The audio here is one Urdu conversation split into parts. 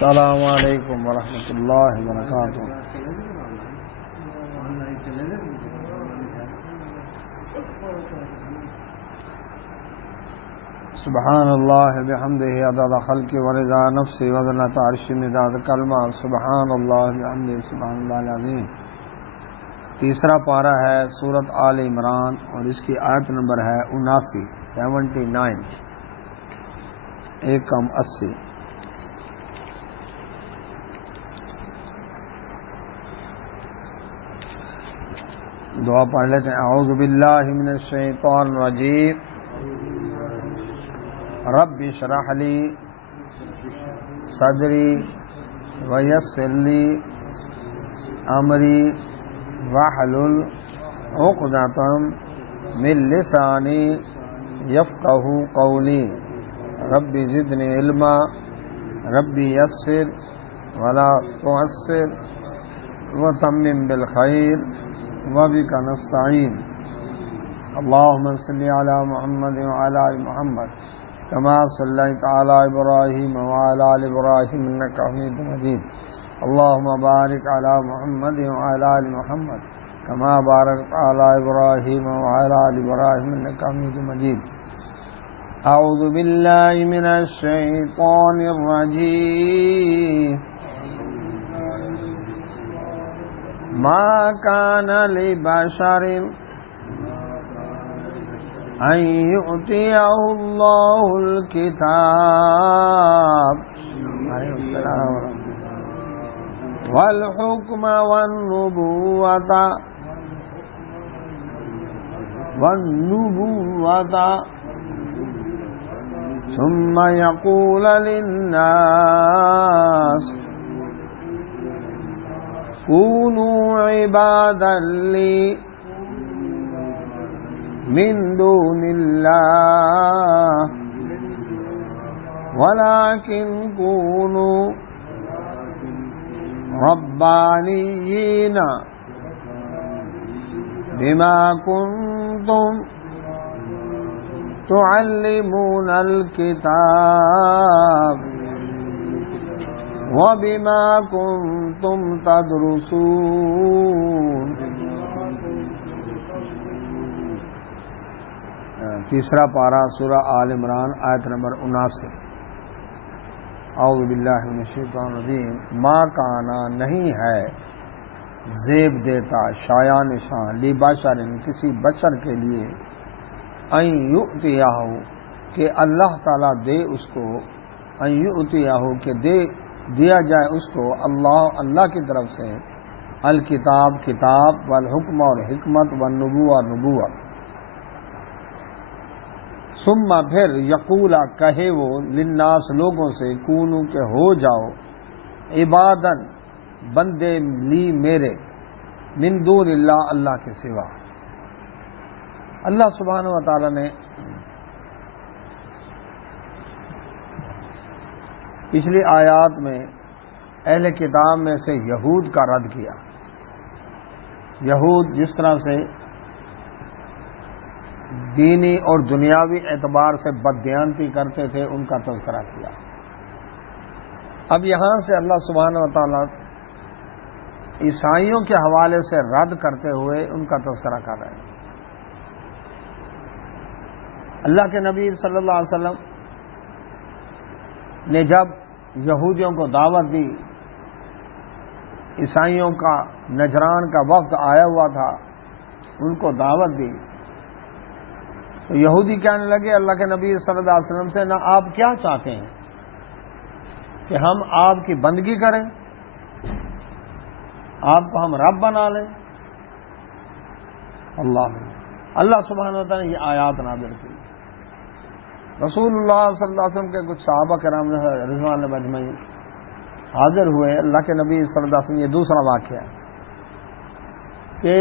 السلام علیکم ورحمۃ اللہ وبرکاتہ۔ سبحان اللہ بحمدہ عدد خلق ورضا نفس وزنۃ عرش مداد کلمہ سبحان اللہ بحمدہ سبحان اللہ العظیم۔ تیسرا پارہ ہے سورۃ آل عمران اور اس کی آیت نمبر ہے 79 80۔ دعا پڑھ لیتے ہیں۔ اعوذ باللہ من الشیطان الرجیم، رب اشرح لی صدری ویسر لی امری واحلل عقدۃ من لسانی یفقہوا قولی، رب زدنی علما، رب یسر ولا تعسر وتمم بالخیر وبک نستعین۔ اللهم صل علی محمد وعلی آل محمد كما صليت على إبراهيم وعلى آل إبراهيم إنك حميد مجيد۔ اللهم بارك على محمد وعلى آل محمد كما باركت على إبراهيم وعلى آل إبراهيم إنك حميد مجيد۔ أعوذ بالله من الشيطان الرجيم، ما كان لبشر أن يؤتيه الله الكتاب والحكم والنبوة ثم يقول للناس كونوا عبادا لي من دون الله ولكن كونوا ربانيين بما كنتم تعلمون الكتاب وبما كنتم تدرسون۔ تیسرا پارہ سورہ آل عمران آیت نمبر 79۔ اعوذ باللہ من الشیطان الرجیم، ما کانا نہیں ہے زیب دیتا شایع نشان لی بشر کسی بشر کے لیے ان یؤتیہ کہ اللہ تعالیٰ دے اس کو، ان یؤتیہ کہ دیا جائے اس کو اللہ کی طرف سے الکتاب کتاب والحکم اور حکمت والنبوہ نبوت، ثم پھر یقولا کہے وہ للناس لوگوں سے کونو کہ ہو جاؤ عبادن بندے لی میرے من دون اللہ اللہ کے سوا۔ اللہ سبحانہ و تعالی نے پچھلی آیات میں اہل کتاب میں سے یہود کا رد کیا۔ یہود جس طرح سے دینی اور دنیاوی اعتبار سے بددیانتی کرتے تھے ان کا تذکرہ کیا۔ اب یہاں سے اللہ سبحانہ و تعالیٰ عیسائیوں کے حوالے سے رد کرتے ہوئے ان کا تذکرہ کر رہے ہیں۔ اللہ کے نبی صلی اللہ علیہ وسلم نے جب یہودیوں کو دعوت دی، عیسائیوں کا نجران کا وقت آیا ہوا تھا، ان کو دعوت دی تو یہودی کہنے لگے اللہ کے نبی صلی اللہ علیہ وسلم سے، نہ آپ کیا چاہتے ہیں کہ ہم آپ کی بندگی کریں، آپ کو ہم رب بنا لیں؟ اللہ سبحانہ و تعالیٰ نے یہ آیات نازل کی۔ رسول اللہ صلی اللہ علیہ وسلم کے کچھ صحابہ کرام رضوان اجمعین حاضر ہوئے، اللہ کے نبی صلی اللہ علیہ وسلم، یہ دوسرا واقعہ ہے کہ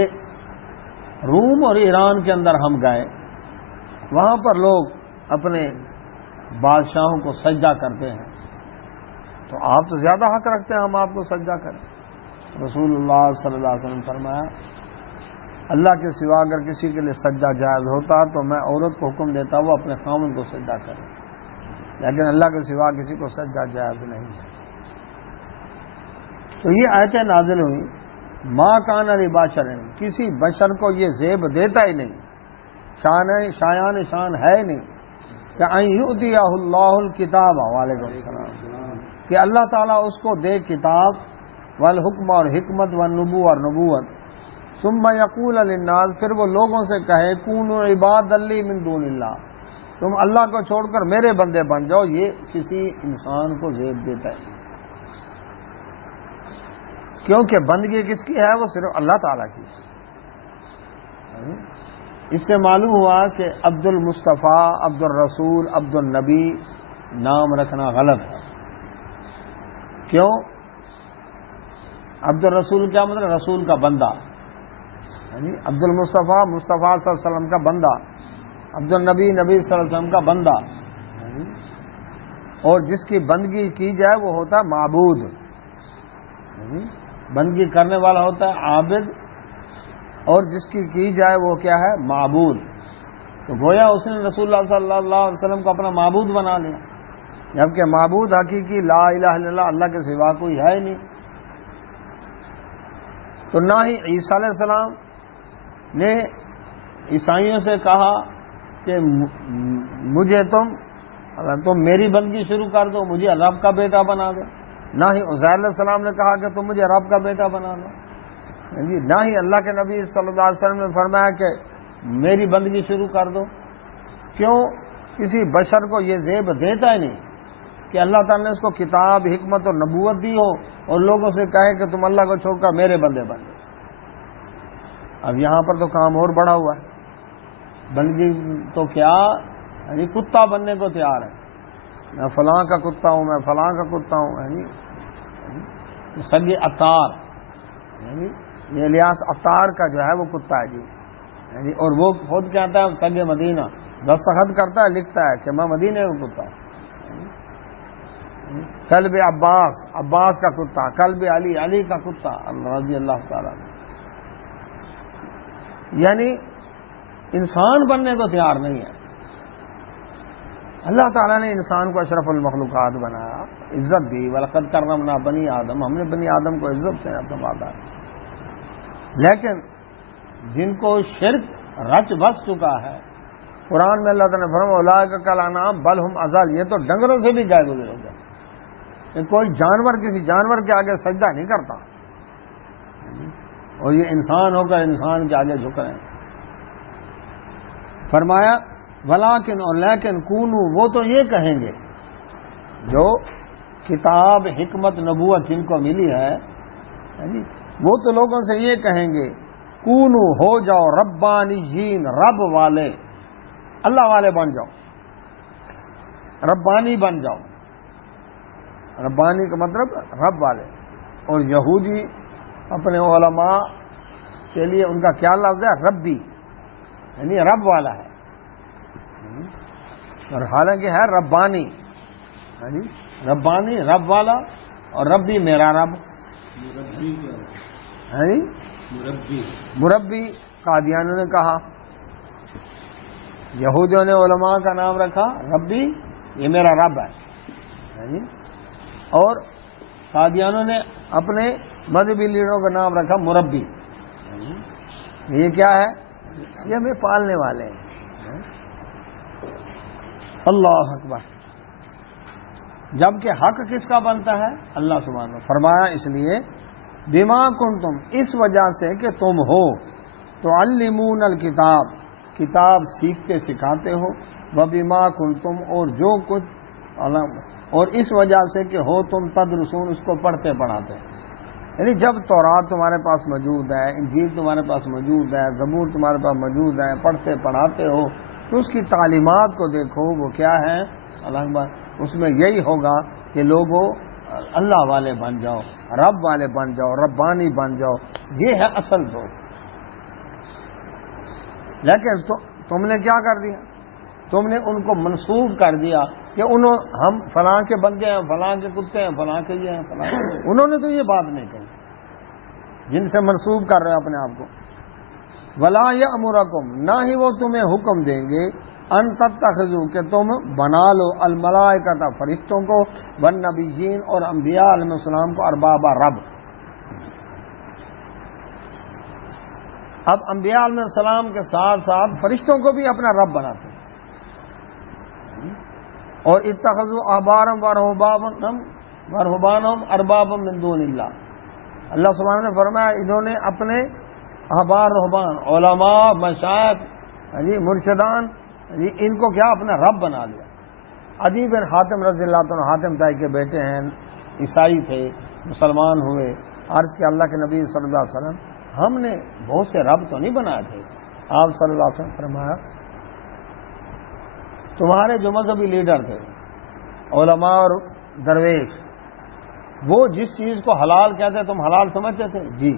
روم اور ایران کے اندر ہم گئے، وہاں پر لوگ اپنے بادشاہوں کو سجدہ کرتے ہیں، تو آپ تو زیادہ حق رکھتے ہیں ہم آپ کو سجدہ کریں۔ رسول اللہ صلی اللہ علیہ وسلم فرمایا، اللہ کے سوا اگر کسی کے لیے سجدہ جائز ہوتا تو میں عورت کو حکم دیتا وہ اپنے خاوند کو سجدہ کرے، لیکن اللہ کے سوا کسی کو سجدہ جائز نہیں ہے۔ تو یہ آیتیں نازل ہوئی، ما کان لبشر، کسی بشر کو یہ زیب دیتا ہی نہیں، شایان شان ہے ہی نہیں کہ ان یؤتیہ اللہ الکتاب، وعلیکم السلام، کہ اللہ تعالیٰ اس کو دے کتاب، والحکم اور حکمت، والنبوۃ اور نبوت، ثم یقول للناس، پھر وہ لوگوں سے کہے کونوا عبادا لی من دون اللہ، تم اللہ کو چھوڑ کر میرے بندے بن جاؤ، یہ کسی انسان کو زیب دیتا ہے، کیونکہ بندگی کس کی ہے؟ وہ صرف اللہ تعالیٰ کی ہے۔ اس سے معلوم ہوا کہ عبد المصطفیٰ، عبد الرسول، عبد النبی نام رکھنا غلط ہے۔ کیوں؟ عبد الرسول کیا مطلب؟ رسول کا بندہ، عبد المصطفیٰ، مصطفیٰ صلی اللہ علیہ وسلم کا بندہ، عبد النبی، نبی صلی اللہ علیہ وسلم کا بندہ، اور جس کی بندگی کی جائے وہ ہوتا ہے معبود، بندگی کرنے والا ہوتا ہے عابد، اور جس کی جائے وہ کیا ہے؟ معبود۔ تو گویا اس نے رسول اللہ صلی اللہ علیہ وسلم کو اپنا معبود بنا لیا، جبکہ معبود حقیقی لا الہ الا اللہ، اللہ کے سوا کوئی ہے ہی نہیں۔ تو نہ ہی عیسیٰ علیہ السلام نے عیسائیوں سے کہا کہ مجھے تم میری بندگی شروع کر دو، مجھے رب کا بیٹا بنا دو، نہ ہی عزیر علیہ السلام نے کہا کہ تم مجھے رب کا بیٹا بنا دو، نہ ہی اللہ کے نبی صلی اللہ علیہ وسلم نے فرمایا کہ میری بندگی شروع کر دو۔ کیوں؟ کسی بشر کو یہ زیب دیتا ہی نہیں کہ اللہ تعالیٰ نے اس کو کتاب، حکمت اور نبوت دی ہو اور لوگوں سے کہے کہ تم اللہ کو چھوڑ کر میرے بندے بن جاؤ۔ اب یہاں پر تو کام اور بڑا ہوا ہے، بندگی تو کیا، یعنی کتا بننے کو تیار ہے، میں فلاں کا کتا ہوں، میں فلاں کا کتا ہوں، یعنی سگ عطار، یعنی یہ الیاس عطار کا جو ہے وہ کتا ہے جی، یعنی اور وہ خود کہتا ہے سگ مدینہ، دستخط کرتا ہے، لکھتا ہے کہ میں مدینے کا کتا ہوں۔ کلب عباس، عباس کا کتا، کلب علی، علی کا کتا رضی اللہ تعالیٰ، یعنی انسان بننے کو تیار نہیں ہے۔ اللہ تعالیٰ نے انسان کو اشرف المخلوقات بنایا، عزت دی، وَلَقَدْ كَرَّمْنَا بنی آدم، ہم نے بنی آدم کو عزت سے اپنا وعدہ، لیکن جن کو شرک رچ بس چکا ہے، قرآن میں اللہ تعالیٰ نے فرمایا اولئک کالانعام بل ہم اضل، یہ تو ڈنگروں سے بھی جائے گزرے ہو گئے، کہ کوئی جانور کسی جانور کے آگے سجدہ نہیں کرتا، اور یہ انسان ہو کر انسان کے آگے جھک رہے ہیں۔ فرمایا ولیکن، اور لیکن، کونو، وہ تو یہ کہیں گے جو کتاب، حکمت، نبوت جن کو ملی ہے، وہ تو لوگوں سے یہ کہیں گے کونو، ہو جاؤ ربانیین، رب والے، اللہ والے بن جاؤ، ربانی بن جاؤ، ربانی کا مطلب رب والے۔ اور یہودی اپنے علماء کے لیے ان کا کیا لفظ ہے؟ ربی، یعنی رب والا ہے، اور حالانکہ ہے ربانی، ربانی رب والا، اور ربی میرا رب، مربی قادیانیوں نے کہا، یہودیوں نے علماء کا نام رکھا ربی، یہ میرا رب ہے، اور قادیانیوں نے اپنے مذہبی لیڈروں کا نام رکھا مربی، یہ کیا ہے؟ یہ ہمیں پالنے والے ہیں۔ اللہ اکبر۔ جبکہ حق کس کا بنتا ہے؟ اللہ سبحانہ وتعالی۔ فرمایا اس لیے بما کنتم، اس وجہ سے کہ تم ہو تعلمون الکتاب، کتاب سیکھتے سکھاتے ہو، وبما کنتم، اور جو کچھ، اور اس وجہ سے کہ ہو تم تدرسون، اس کو پڑھتے پڑھاتے، یعنی جب تورات تمہارے پاس موجود ہے، انجیل تمہارے پاس موجود ہے، زبور تمہارے پاس موجود ہے، پڑھتے پڑھاتے ہو، تو اس کی تعلیمات کو دیکھو وہ کیا ہے، اللہ اکبر، اس میں یہی ہوگا کہ لوگوں اللہ والے بن جاؤ، رب والے بن جاؤ، ربانی بن جاؤ، یہ ہے اصل تو۔ لیکن تم نے کیا کر دیا؟ تم نے ان کو منسوب کر دیا کہ ہم فلاں کے بندے ہیں، فلاں کے کتے ہیں، فلاں کے یہ ہیں، فلاں، انہوں نے تو یہ بات نہیں کہی جن سے منسوب کر رہے ہیں اپنے آپ کو۔ ولا یأمرکم، نہ ہی وہ تمہیں حکم دیں گے ان تتخذوا، کہ تم بنا لو الملائکۃ، فرشتوں کو، والنبیین، اور انبیاء علیہ السلام کو، اربابا، رب، اب انبیاء علیہ السلام کے ساتھ ساتھ فرشتوں کو بھی اپنا رب بناتے ہیں. اور اتخذوا احبارهم ورهبانهم اربابا من دون اللہ. اللہ سبحانہ نے فرمایا انہوں نے اپنے احبار رہبان علماء مشائخ مرشدان ان کو کیا اپنا رب بنا لیا. عدی بن حاتم رضی اللہ عنہ حاتم تائی کے بیٹے ہیں, عیسائی تھے, مسلمان ہوئے. عرض کہ اللہ کے نبی صلی اللہ علیہ وسلم ہم نے بہت سے رب تو نہیں بنائے تھے. آپ صلی اللہ علیہ وسلم فرمایا تمہارے جو مذہبی لیڈر تھے علماء اور درویش, وہ جس چیز کو حلال کہتے تم حلال سمجھتے تھے؟ جی.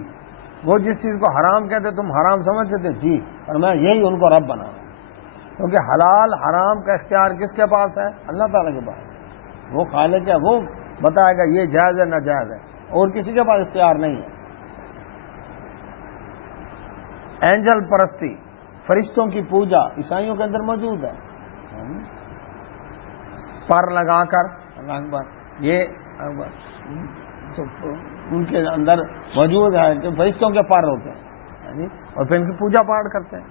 وہ جس چیز کو حرام کہتے تم حرام سمجھتے تھے؟ جی. فرمایا یہی ان کو رب بنا, کیونکہ حلال حرام کا اختیار کس کے پاس ہے؟ اللہ تعالیٰ کے پاس. وہ خالق ہے, وہ بتائے گا یہ جائز ہے ناجائز ہے, اور کسی کے پاس اختیار نہیں ہے. اینجل پرستی, فرشتوں کی پوجا عیسائیوں کے اندر موجود ہے. پر لگا کر یہ تو ان کے اندر موجود ہے کہ فرشتوں کے پر ہوتے ہیں, اور پھر ان کی پوجا پاٹ کرتے ہیں.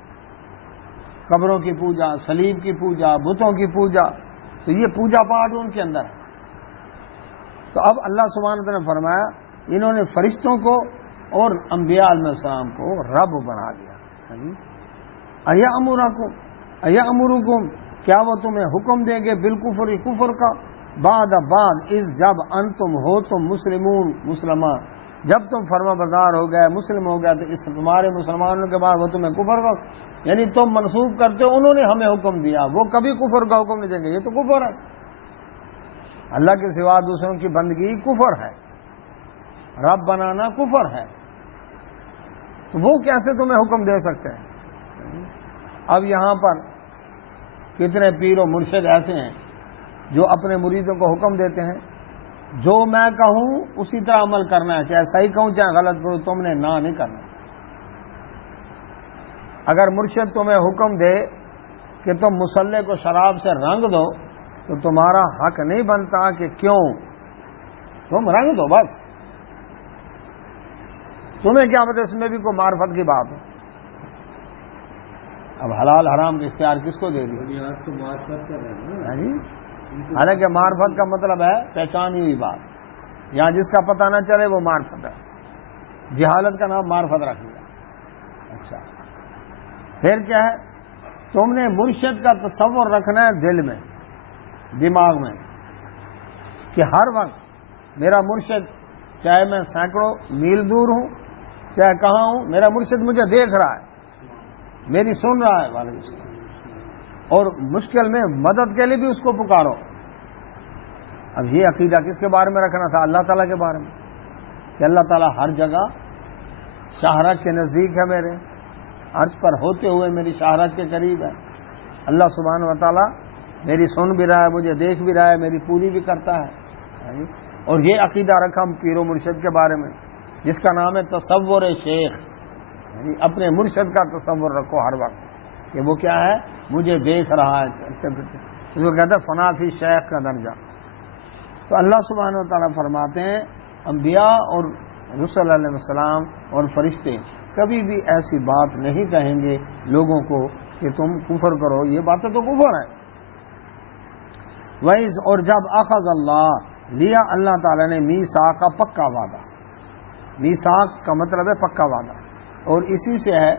قبروں کی پوجا, صلیب کی پوجا, بتوں کی پوجا, تو یہ پوجا پاٹ ان کے اندر ہے. تو اب اللہ سبحانہ وتعالی نے فرمایا انہوں نے فرشتوں کو اور انبیاء علیہ السلام کو رب بنا دیا. ایامرکم, کیا وہ تمہیں حکم دیں گے بالکفر کفر کا, بعد از جب انتم ہو تم مسلمون مسلمان, جب تم فرما بردار ہو گئے مسلم ہو گئے تو اس تمہارے مسلمانوں کے بعد وہ تمہیں کفر کا, یعنی تم منسوب کرتے ہو انہوں نے ہمیں حکم دیا, وہ کبھی کفر کا حکم نہیں دیں گے. یہ تو کفر ہے, اللہ کے سوا دوسروں کی بندگی کفر ہے, رب بنانا کفر ہے. تو وہ کیسے تمہیں حکم دے سکتے ہیں؟ اب یہاں پر کتنے پیر و مرشد ایسے ہیں جو اپنے مریدوں کو حکم دیتے ہیں جو میں کہوں اسی طرح عمل کرنا ہے, چاہے صحیح کہوں چاہے غلط کروں, تم نے نہ نہیں کرنا. اگر مرشد تمہیں حکم دے کہ تم مصلی کو شراب سے رنگ دو تو تمہارا حق نہیں بنتا کہ کیوں, تم رنگ دو بس. تمہیں کیا پتہ اس میں بھی کوئی معرفت کی بات ہو. اب حلال حرام کا اختیار کس کو دے دیا؟ حالانکہ معرفت کا مطلب ہے پہچانی ہوئی بات, یہاں جس کا پتہ نہ چلے وہ معرفت ہے. جہالت کا نام معرفت رکھ لیا. اچھا پھر کیا ہے؟ تم نے مرشد کا تصور رکھنا ہے دل میں, دماغ میں, کہ ہر وقت میرا مرشد, چاہے میں سینکڑوں میل دور ہوں چاہے کہاں ہوں, میرا مرشد مجھے دیکھ رہا ہے, میری سن رہا ہے. وعلیکم السلام. اور مشکل میں مدد کے لیے بھی اس کو پکارو. اب یہ عقیدہ کس کے بارے میں رکھنا تھا؟ اللہ تعالیٰ کے بارے میں, کہ اللہ تعالیٰ ہر جگہ شاہراہ کے نزدیک ہے, میرے عرش پر ہوتے ہوئے میری شاہراہ کے قریب ہے. اللہ سبحانہ و تعالیٰ میری سن بھی رہا ہے, مجھے دیکھ بھی رہا ہے, میری پوری بھی کرتا ہے. اور یہ عقیدہ رکھا ہم پیر و مرشد کے بارے میں جس کا نام ہے تصور شیخ, یعنی اپنے مرشد کا تصور رکھو ہر وقت کہ وہ کیا ہے, مجھے دیکھ رہا ہے. اس کو کہتے ہیں فنا فی شیخ کا درجہ. تو اللہ سبحانہ و تعالیٰ فرماتے ہیں انبیاء اور رسول علیہ السلام اور فرشتے کبھی بھی ایسی بات نہیں کہیں گے لوگوں کو کہ تم کفر کرو, یہ باتیں تو کفر ہے. وَإِذْ, اور جب اخذ اللہ, لیا اللہ تعالیٰ نے میثاق کا پکا وعدہ. میثاق کا مطلب ہے پکا وعدہ, اور اسی سے ہے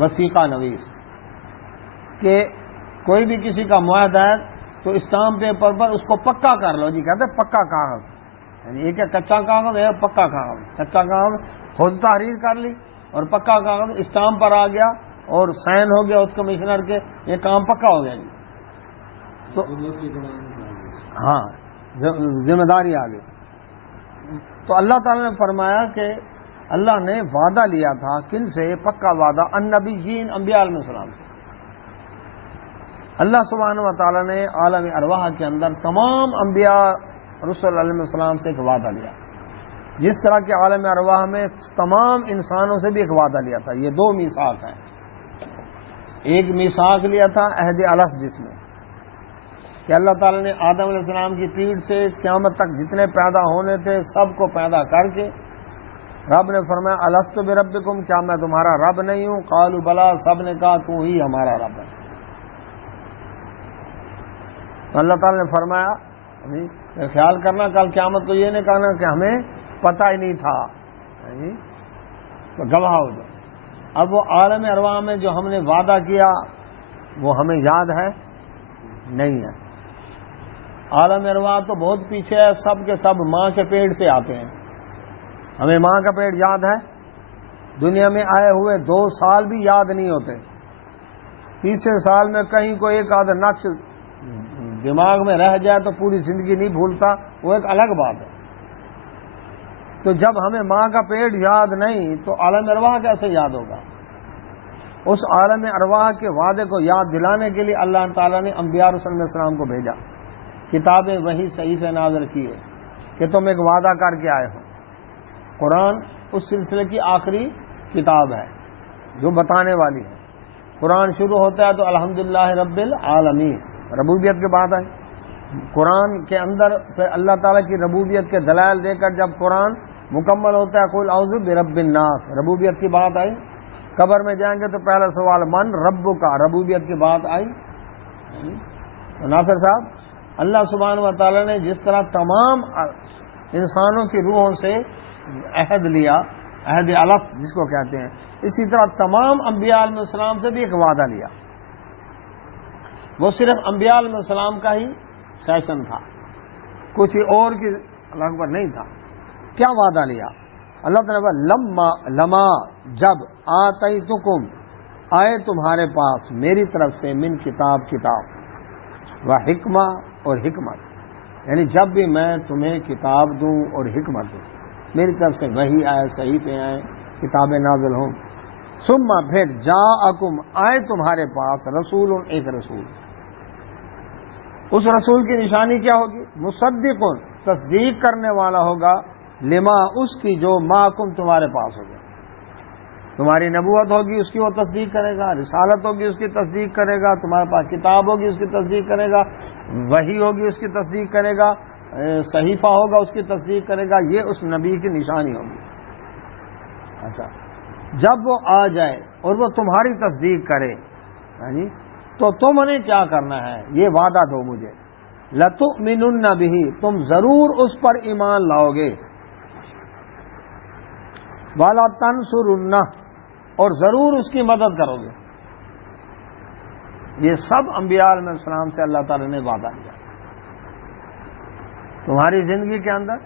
وثیقہ نویس, کہ کوئی بھی کسی کا معاہدہ ہے تو اسٹامپ پیپر پر اس کو پکا کر لو. جی کہتے ہیں پکا کاغذ, یعنی ایک ہے کچا کاغذ, ایک پکا کاغذ. کچا کاغذ خود تحریر کر لی, اور پکا کاغذ اسٹامپ پر آ گیا اور سائن ہو گیا اس کمشنر کے, یہ کام پکا ہو گیا. جی تو ہاں ذمہ داری آ گئی. تو اللہ تعالیٰ نے فرمایا کہ اللہ نے وعدہ لیا تھا کن سے؟ پکا وعدہ النبیین, انبیاء علیہ السلام سے. اللہ سبحانہ و تعالیٰ نے عالم ارواح کے اندر تمام انبیاء رسول علیہ السلام سے ایک وعدہ لیا, جس طرح کہ عالم ارواح میں تمام انسانوں سے بھی ایک وعدہ لیا تھا. یہ دو میثاق ہیں. ایک میثاق لیا تھا عہد الست, جس میں کہ اللہ تعالیٰ نے آدم علیہ السلام کی پیٹھ سے قیامت تک جتنے پیدا ہونے تھے سب کو پیدا کر کے رب نے فرمایا الست بربکم، کیا میں تمہارا رب نہیں ہوں؟ قالوا بلا، سب نے کہا تو ہی ہمارا رب ہے۔ اللہ تعالی نے فرمایا خیال کرنا کل قیامت کو یہ نہیں کہنا کہ ہمیں پتہ ہی نہیں تھا، تو گواہ ہو جائے۔ اب وہ عالم ارواح میں جو ہم نے وعدہ کیا وہ ہمیں یاد ہے نہیں ہے۔ عالم ارواح تو بہت پیچھے ہے، سب کے سب ماں کے پیٹ سے آتے ہیں۔ ہمیں ماں کا پیٹ یاد ہے؟ دنیا میں آئے ہوئے 2 سال بھی یاد نہیں ہوتے، تیسرے سال میں کہیں کو ایک آدھ نقش دماغ میں رہ جائے تو پوری زندگی نہیں بھولتا، وہ ایک الگ بات ہے۔ تو جب ہمیں ماں کا پیٹ یاد نہیں تو عالم ارواح کیسے یاد ہوگا؟ اس عالم ارواح کے وعدے کو یاد دلانے کے لیے اللہ تعالیٰ نے انبیاء رسول علیہ السلام کو بھیجا، کتابیں وہی صحیفے نازل کیے کہ تم ایک وعدہ کر کے آئے ہو۔ قرآن اس سلسلے کی آخری کتاب ہے جو بتانے والی ہے۔ قرآن شروع ہوتا ہے تو الحمدللہ رب العالمین، ربوبیت کے بعد آئی۔ قرآن کے اندر پھر اللہ تعالیٰ کی ربوبیت کے دلائل دے کر جب قرآن مکمل ہوتا ہے قل اعوذ برب الناس، ربوبیت کی بات آئی۔ قبر میں جائیں گے تو پہلا سوال من رب کا، ربوبیت کی بات آئی۔ تو ناصر صاحب، اللہ سبحانہ و تعالیٰ نے جس طرح تمام انسانوں کی روحوں سے عہد لیا، عہد الف جس کو کہتے ہیں، اسی طرح تمام انبیاء علیہ السلام سے بھی ایک وعدہ لیا۔ وہ صرف انبیاء علیہ السلام کا ہی سیشن تھا، کچھ اور کی اللہ پر نہیں تھا۔ کیا وعدہ لیا؟ اللہ تعالیٰ لما جب آتیتکم، آئے تمہارے پاس میری طرف سے من کتاب و حکمہ اور حکمت، یعنی جب بھی میں تمہیں کتاب دوں اور حکمت دوں، میری طرف سے وحی آئے، صحیفے آئے، کتابیں نازل ہوں، ثم پھر جاءکم، آئے تمہارے پاس رسول، ایک رسول، اس رسول کی نشانی کیا ہوگی؟ مصدق، تصدیق کرنے والا ہوگا، لما، اس کی جو معکم تمہارے پاس ہوگا۔ تمہاری نبوت ہوگی اس کی وہ تصدیق کرے گا، رسالت ہوگی اس کی تصدیق کرے گا، تمہارے پاس کتاب ہوگی اس کی تصدیق کرے گا، وحی ہوگی اس کی تصدیق کرے گا، صحیفہ ہوگا اس کی تصدیق کرے گا، یہ اس نبی کی نشانی ہوگی۔ اچھا، جب وہ آ جائے اور وہ تمہاری تصدیق کرے تو تم نے کیا کرنا ہے؟ یہ وعدہ دو مجھے، لَتُؤْمِنُنَّ بِهِ، تم ضرور اس پر ایمان لاؤ گے، وَلَا تَنْصُرُنَّهُ، اور ضرور اس کی مدد کرو گے۔ یہ سب انبیاء علیہ السلام سے اللہ تعالی نے وعدہ کیا۔ تمہاری زندگی کے اندر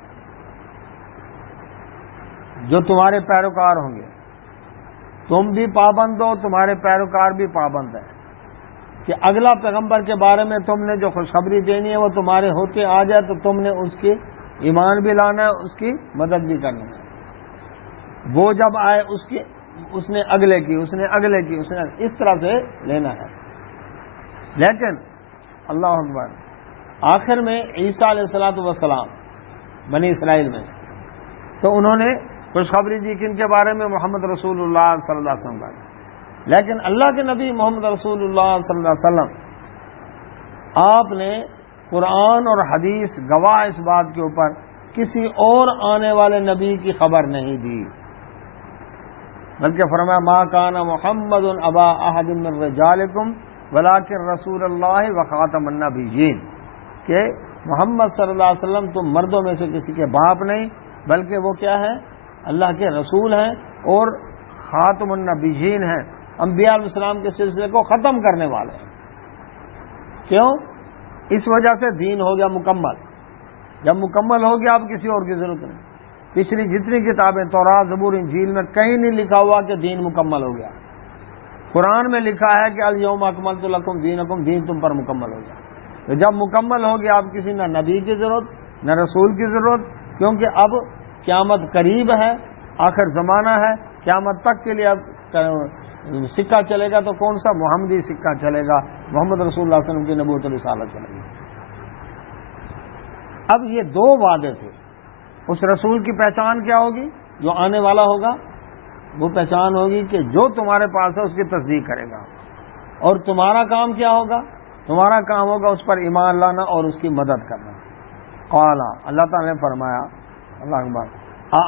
جو تمہارے پیروکار ہوں گے، تم بھی پابند ہو، تمہارے پیروکار بھی پابند ہیں، کہ اگلا پیغمبر کے بارے میں تم نے جو خوشخبری دینی ہے وہ تمہارے ہوتے آ جائے تو تم نے اس کے ایمان بھی لانا ہے، اس کی مدد بھی کرنی ہے۔ وہ جب آئے اس نے اگلے کی، اس نے اگلے کی، اس نے اس طرح سے لینا ہے۔ لیکن اللہ اکبر، آخر میں عیسیٰ علیہ السلام بنی اسرائیل میں تو انہوں نے خوشخبری دی کن کے بارے میں؟ محمد رسول اللہ صلی اللہ علیہ وسلم کا۔ لیکن اللہ کے نبی محمد رسول اللہ صلی اللہ علیہ وسلم، آپ نے قرآن اور حدیث گواہ اس بات کے اوپر کسی اور آنے والے نبی کی خبر نہیں دی، بلکہ فرمایا ما کان محمد ابا احد من رجالکم ولکن رسول اللہ وخاتم النبیین، کہ محمد صلی اللہ علیہ وسلم تم مردوں میں سے کسی کے باپ نہیں بلکہ وہ کیا ہے؟ اللہ کے رسول ہیں اور خاتم النبیین ہیں، انبیاء علیہ السلام کے سلسلے کو ختم کرنے والے ہیں۔ کیوں؟ اس وجہ سے دین ہو گیا مکمل۔ جب مکمل ہو گیا اب کسی اور کی ضرورت نہیں۔ پچھلی جتنی کتابیں تورات، زبور، انجیل میں کہیں نہیں لکھا ہوا کہ دین مکمل ہو گیا۔ قرآن میں لکھا ہے کہ الیوم اکملت لکم دینکم، دین تم پر مکمل ہو گیا۔ تو جب مکمل ہو گیا اب کسی نہ نبی کی ضرورت نہ رسول کی ضرورت، کیونکہ اب قیامت قریب ہے، آخر زمانہ ہے، قیامت تک کے لیے اب سکہ چلے گا تو کون سا؟ محمدی سکہ چلے گا، محمد رسول اللہ علیہ وسلم کی نبوت و رسالت چلے گی۔ اب یہ 2 وعدے تھے، اس رسول کی پہچان کیا ہوگی؟ جو آنے والا ہوگا وہ پہچان ہوگی کہ جو تمہارے پاس ہے اس کی تصدیق کرے گا، اور تمہارا کام کیا ہوگا؟ تمہارا کام ہوگا اس پر ایمان لانا اور اس کی مدد کرنا۔ قال، اللہ تعالی نے فرمایا، اللہ اکبر،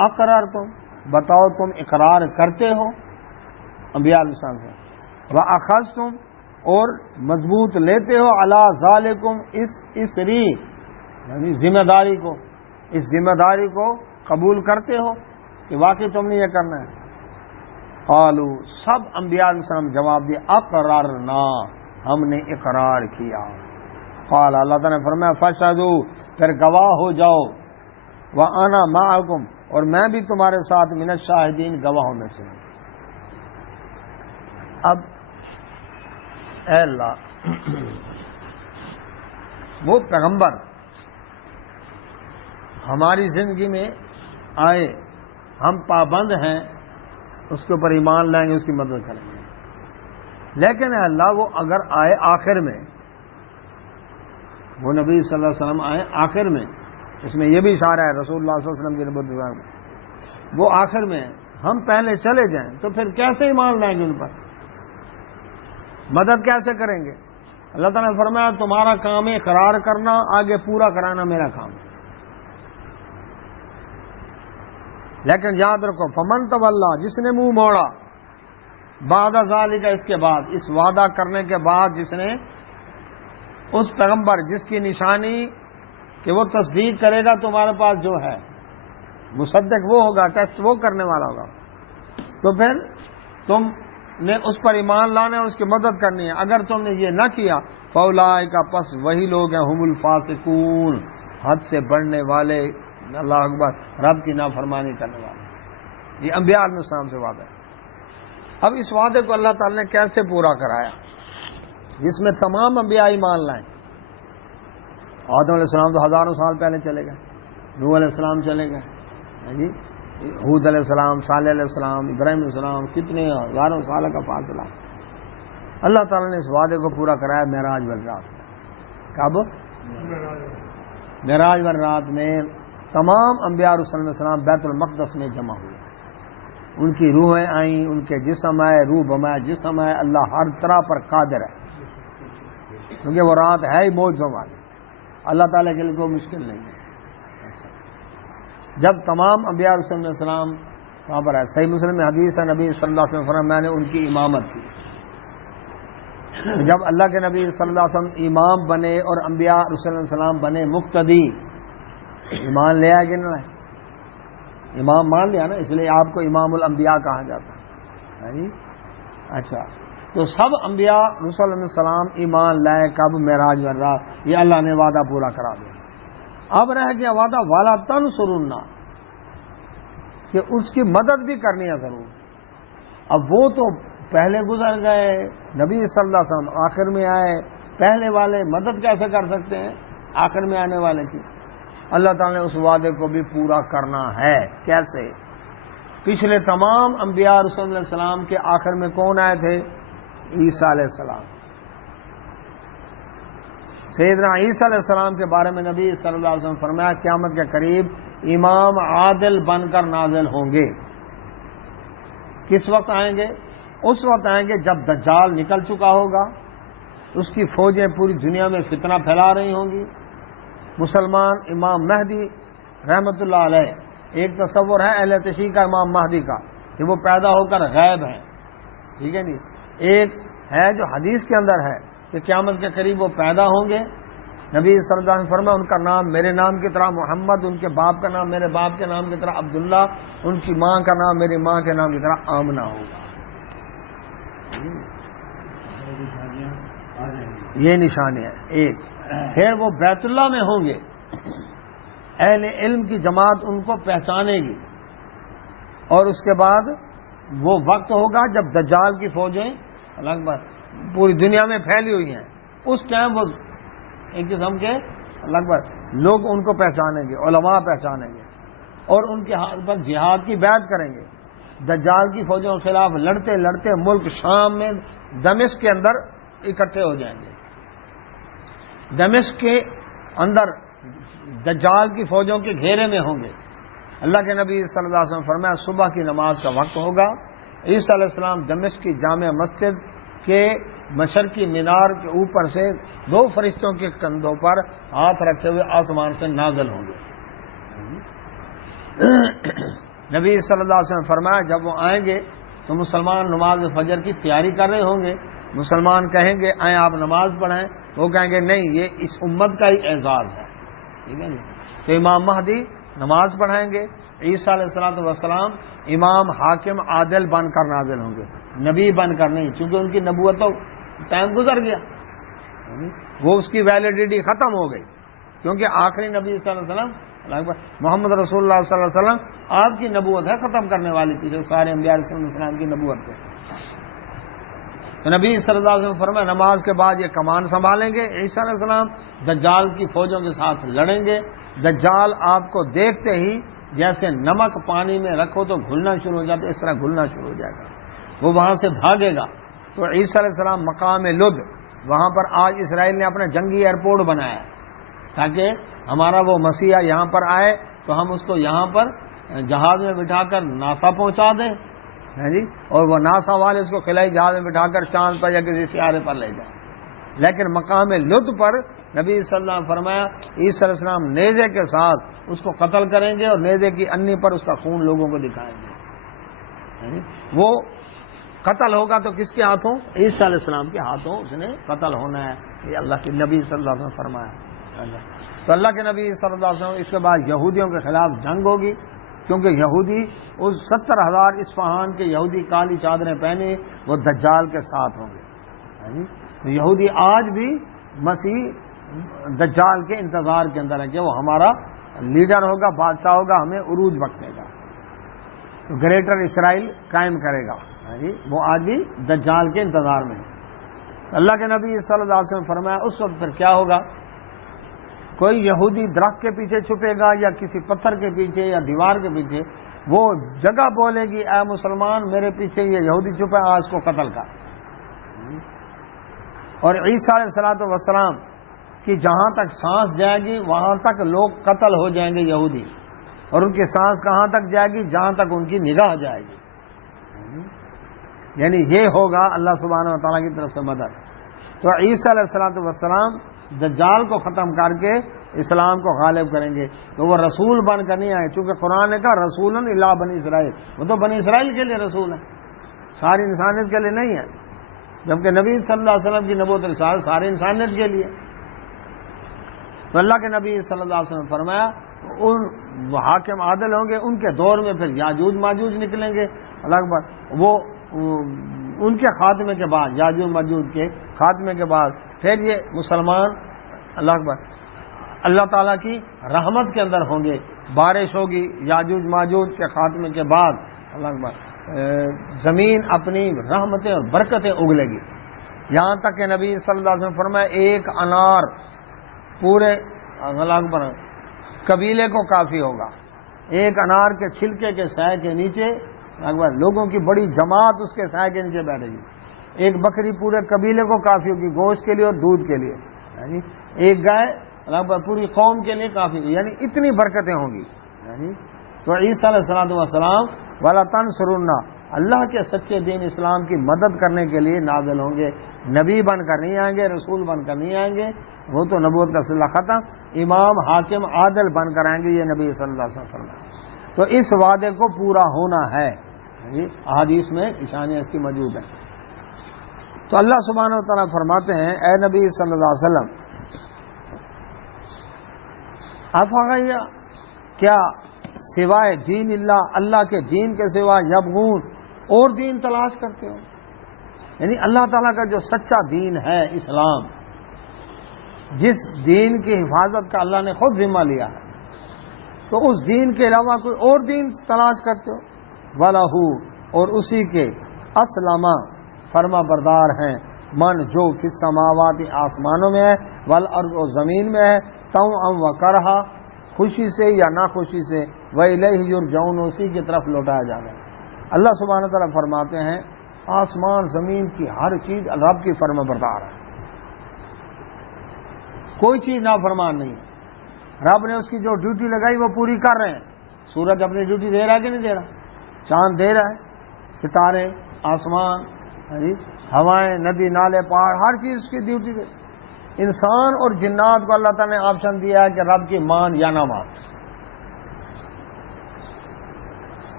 اقررتم، بتاؤ تم اقرار کرتے ہو انبیاء علیہ السلام سے، وَأَخَذْتُمْ اور مضبوط لیتے ہو عَلَىٰ ذَالِكُمْ اس ری یعنی ذمہ داری کو، اس ذمہ داری کو قبول کرتے ہو کہ واقعی تم نے یہ کرنا ہے؟ قالوا سب انبیاء علیہ السلام جواب دیا اقررنا ہم نے اقرار کیا۔ قال اللہ تعالیٰ نے فرمایا فاشهدوا پھر گواہ ہو جاؤ، وَأَنَا مَعَكُمْ اور میں بھی تمہارے ساتھ من الشاہدین گواہوں میں سے ہوں۔ اب اے اللہ وہ پیغمبر ہماری زندگی میں آئے، ہم پابند ہیں اس کے اوپر ایمان لائیں گے، اس کی مدد کریں گے، لیکن اے اللہ وہ اگر آئے آخر میں، وہ نبی صلی اللہ علیہ وسلم آئے آخر میں، اس میں یہ بھی اشارہ ہے رسول اللہ صلی اللہ علیہ وسلم کی نبوت، وہ آخر میں ہم پہلے چلے جائیں تو پھر کیسے ایمان لائیں گے ان پر؟ مدد کیسے کریں گے؟ اللہ تعالیٰ نے فرمایا تمہارا کام ہے اقرار کرنا، آگے پورا کرانا میرا کام ہے۔ لیکن یاد رکھو فمن تولا جس نے منہ موڑا، بعد ذالک اس کے بعد، اس وعدہ کرنے کے بعد جس نے اس پیغمبر جس کی نشانی کہ وہ تصدیق کرے گا تمہارے پاس جو ہے، مصدق وہ ہوگا، ٹیسٹ وہ کرنے والا ہوگا، تو پھر تم نے اس پر ایمان لانے اور اس کی مدد کرنی ہے۔ اگر تم نے یہ نہ کیا فاولئک پس وہی لوگ ہیں ہم الفاسقون حد سے بڑھنے والے، اللہ اکبر، رب کی نافرمانی کرنے والے۔ یہ انبیاء علیہ السلام سے وعدہ ہے۔ اب اس وعدے کو اللہ تعالی نے کیسے پورا کرایا؟ جس میں تمام انبیاء ایمان لائیں۔ آدم علیہ السلام تو ہزاروں سال پہلے چلے گئے، نوح علیہ السلام چلے گئے، جی ہود علیہ السلام، صالح علیہ السلام، ابراہیم علیہ السلام، کتنے ہزاروں سال کا فاصلہ۔ اللہ تعالیٰ نے اس وعدے کو پورا کرایا معراج والرات میں۔ کب؟ معراج والرات میں تمام انبیاء رسول علیہ السلام بیت المقدس میں جمع ہوئے، ان کی روحیں آئیں، ان کے جسم آئے، روح بمائے جسم آئے۔ اللہ ہر طرح پر قادر ہے، کیونکہ وہ رات ہے ہی معجزوں والی، اللہ تعالیٰ کے لیے کوئی مشکل نہیں ہے۔ جب تمام انبیاء رسول علیہ السلام وہاں پر ہے، صحیح مسلم میں حدیث ہے، نبی صلی اللہ علیہ وسلم فرمایا میں نے ان کی امامت کی۔ جب اللہ کے نبی صلی اللہ علیہ وسلم امام بنے اور انبیاء رسول علیہ السلام بنے مقتدی، ایمان لے آئے کہ نہ لائے؟ امام مان لیا نا، اس لیے آپ کو امام الانبیاء کہا جاتا ہے۔ اچھا، تو سب انبیاء رسول علیہ السلام ایمان لائے کب؟ معراج والرات۔ یہ اللہ نے وعدہ پورا کرا دیا۔ اب رہ گیا وعدہ والا تنصرن، کہ اس کی مدد بھی کرنی ہے ضرور۔ اب وہ تو پہلے گزر گئے، نبی صلی اللہ علیہ وسلم آخر میں آئے، پہلے والے مدد کیسے کر سکتے ہیں آخر میں آنے والے کی؟ اللہ تعالیٰ نے اس وعدے کو بھی پورا کرنا ہے۔ کیسے؟ پچھلے تمام انبیاء رسول اللہ علیہ السلام کے آخر میں کون آئے تھے؟ عیسیٰ علیہ السلام۔ سیدنا عیسیٰ علیہ السلام کے بارے میں نبی صلی اللہ علیہ وسلم فرمایا قیامت کے قریب امام عادل بن کر نازل ہوں گے۔ کس وقت آئیں گے؟ اس وقت آئیں گے جب دجال نکل چکا ہوگا، اس کی فوجیں پوری دنیا میں فتنہ پھیلا رہی ہوں گی، مسلمان امام مہدی رحمت اللہ علیہ، ایک تصور ہے اہل تشیع کا امام مہدی کا کہ وہ پیدا ہو کر غائب ہیں، ٹھیک ہے نہیں؟ ایک ہے جو حدیث کے اندر ہے کہ قیامت کے قریب وہ پیدا ہوں گے، نبی صلی اللہ علیہ وسلم فرمایا ان کا نام میرے نام کی طرح محمد، ان کے باپ کا نام میرے باپ کے نام کی طرح عبداللہ، ان کی ماں کا نام میری ماں کے نام کی طرح آمنہ ہوگا۔ یہ نشانی ہے ایک۔ پھر وہ بیت اللہ میں ہوں گے، اہل علم کی جماعت ان کو پہچانے گی، اور اس کے بعد وہ وقت ہوگا جب دجال کی فوجیں لگ بھگ پوری دنیا میں پھیلی ہوئی ہیں، اس ٹائم وہ ایک قسم کے لگ بھگ لوگ ان کو پہچانیں گے، علماء پہچانیں گے، اور ان کے ہاتھ پر جہاد کی بیعت کریں گے۔ دجال کی فوجوں کے خلاف لڑتے لڑتے ملک شام میں دمشق کے اندر اکٹھے ہو جائیں گے۔ دمشق کے اندر دجال کی فوجوں کے گھیرے میں ہوں گے۔ اللہ کے نبی صلی اللہ علیہ وسلم فرمایا صبح کی نماز کا وقت ہوگا، عیسیٰ علیہ السلام دمشق کی جامع مسجد کے مشرقی مینار کے اوپر سے دو فرشتوں کے کندھوں پر ہاتھ رکھے ہوئے آسمان سے نازل ہوں گے۔ نبی صلی اللہ علیہ وسلم نے فرمایا جب وہ آئیں گے تو مسلمان نماز فجر کی تیاری کر رہے ہوں گے، مسلمان کہیں گے آئیں آپ نماز پڑھائیں، وہ کہیں گے نہیں یہ اس امت کا ہی اعزاز ہے، ٹھیک ہے جی۔ تو امام مہدی نماز پڑھائیں گے، عیسیٰ علیہ الصلوۃ والسلام امام حاکم عادل بن کر نازل ہوں گے، نبی بن کر نہیں، چونکہ ان کی نبوت تو ٹائم گزر گیا، وہ اس کی ویلیڈیٹی ختم ہو گئی، کیونکہ آخری نبی صلی اللہ علیہ وسلم محمد رسول اللہ صلی اللہ علیہ وسلم آپ کی نبوت ہے ختم کرنے والی، پیچھے سارے انبیاء علیہ السلام کی نبوت ہے۔ تو نبی صلی اللہ علیہ وسلم فرمایا نماز کے بعد یہ کمان سنبھالیں گے، عیسیٰ علیہ السلام دجال کی فوجوں کے ساتھ لڑیں گے، دجال آپ کو دیکھتے ہی جیسے نمک پانی میں رکھو تو گھلنا شروع ہو جاتا ہے، اس طرح گھلنا شروع ہو جائے گا، وہ وہاں سے بھاگے گا۔ تو عیسیٰ علیہ السلام مقام لد، وہاں پر آج اسرائیل نے اپنا جنگی ایئرپورٹ بنایا ہے تاکہ ہمارا وہ مسیح یہاں پر آئے تو ہم اس کو یہاں پر جہاز میں بٹھا کر ناسا پہنچا دیں جی، اور وہ ناسا والے اس کو خلائی جہاز میں بٹھا کر چاند پر یا کسی سیارے پر لے جائیں۔ لیکن مقام لد پر نبی صلی اللہ علیہ وسلم فرمایا عیسیٰ علیہ السلام نیزے کے ساتھ اس کو قتل کریں گے اور نیزے کی انی پر اس کا خون لوگوں کو دکھائیں گے۔ وہ قتل ہوگا تو کس کے ہاتھوں؟ عیسیٰ علیہ السلام کے ہاتھوں اس نے قتل ہونا ہے، یہ اللہ کے نبی صلی اللہ علیہ وسلم فرمایا۔ تو اللہ کے نبی صلی اللہ علیہ وسلم اس کے بعد یہودیوں کے خلاف جنگ ہوگی، کیونکہ یہودی اس 70,000 اصفہان کے یہودی کالی چادریں پہنے وہ دجال کے ساتھ ہوں گے۔ تو یہودی آج بھی مسیح دجال کے انتظار کے اندر ہے کہ وہ ہمارا لیڈر ہوگا، بادشاہ ہوگا، ہمیں عروج بخشے گا، تو گریٹر اسرائیل قائم کرے گا، وہ آج بھی دجال کے انتظار میں ہے۔ اللہ کے نبی صلی اللہ علیہ وسلم فرمایا اس وقت پھر کیا ہوگا، کوئی یہودی درخت کے پیچھے چھپے گا یا کسی پتھر کے پیچھے یا دیوار کے پیچھے، وہ جگہ بولے گی اے مسلمان میرے پیچھے یہ یہودی چھپا ہے، آج کو قتل کر۔ اور عیسیٰ علیہ الصلوۃ والسلام کی جہاں تک سانس جائے گی وہاں تک لوگ قتل ہو جائیں گے یہودی، اور ان کی سانس کہاں تک جائے گی؟ جہاں تک ان کی نگاہ جائے گی، یعنی یہ ہوگا اللہ سبحانہ و تعالیٰ کی طرف سے مدد۔ تو عیسیٰ علیہ الصلوۃ والسلام دجال کو ختم کر کے اسلام کو غالب کریں گے، تو وہ رسول بن کر نہیں آئے، چونکہ قرآن نے کہا رسول الی بنی اسرائیل، وہ تو بنی اسرائیل کے لیے رسول ہے، ساری انسانیت کے لیے نہیں ہے، جبکہ نبی صلی اللہ علیہ وسلم کی نبوت رسالت ساری انسانیت کے لیے۔ تو اللہ کے نبی صلی اللہ علیہ وسلم فرمایا ان حاکم عادل ہوں گے، ان کے دور میں پھر یاجوج ماجوج نکلیں گے، اللہ اکبر، وہ ان کے خاتمے کے بعد، یاجوج ماجوج کے خاتمے کے بعد پھر یہ مسلمان اللہ اکبر اللہ تعالیٰ کی رحمت کے اندر ہوں گے، بارش ہوگی یاجوج ماجوج کے خاتمے کے بعد، اللہ اکبر زمین اپنی رحمتیں اور برکتیں اگلے گی، یہاں تک کہ نبی صلی اللہ علیہ وسلم فرمایا ایک انار پورے اللہ اکبر قبیلے کو کافی ہوگا، ایک انار کے چھلکے کے سائے کے نیچے اکبر لوگوں کی بڑی جماعت اس کے سائے کے نیچے بیٹھے گی، ایک بکری پورے قبیلے کو کافی ہوگی گوشت کے لیے اور دودھ کے لیے، یعنی ایک گائے اکبر پوری قوم کے لیے کافی ہوگی، یعنی اتنی برکتیں ہوں گی۔ تو عیسیٰ علیہ الصلوۃ والسلام وَلَا تَنْصُرُنَّ اللہ کے سچے دین اسلام کی مدد کرنے کے لیے نازل ہوں گے، نبی بن کر نہیں آئیں گے، رسول بن کر نہیں آئیں گے، وہ تو نبوت کا سلسلہ ختم، امام حاکم عادل بن کر آئیں گے، یہ نبی صلی اللہ علیہ وسلم فرمایا۔ تو اس وعدے کو پورا ہونا ہے، احادیث میں نشانیاں اس کی موجود ہیں۔ تو اللہ سبحانہ و تعالیٰ فرماتے ہیں اے نبی صلی اللہ علیہ وسلم افغیہ کیا سوائے دین اللہ کے دین کے سوا یبغون اور دین تلاش کرتے ہو، یعنی اللہ تعالیٰ کا جو سچا دین ہے اسلام، جس دین کی حفاظت کا اللہ نے خود ذمہ لیا ہے، تو اس دین کے علاوہ کوئی اور دین تلاش کرتے ہو، وَلَهُ اور اسی کے اسلم فرما بردار ہیں من جو فی السماوات آسمانوں میں ہے والارض اور زمین میں ہے، طوعا وکرہا خوشی سے یا ناخوشی سے، وَإِلَيْهِ يُرْجَعُونَ اسی کی طرف لوٹایا جانا ہے۔ اللہ سبحانہ تعالیٰ فرماتے ہیں آسمان زمین کی ہر چیز رب کی فرما بردار ہے، کوئی چیز نافرمان نہیں ہے، رب نے اس کی جو ڈیوٹی لگائی وہ پوری کر رہے ہیں، سورج اپنی ڈیوٹی دے رہا ہے کہ نہیں دے رہا، چاند دے رہا ہے، ستارے، آسمان، ہوائیں، ندی نالے پہاڑ، ہر چیز اس کی ڈیوٹی دے، انسان اور جنات کو اللہ تعالیٰ نے آپشن دیا ہے کہ رب کی مان یا نہ مان۔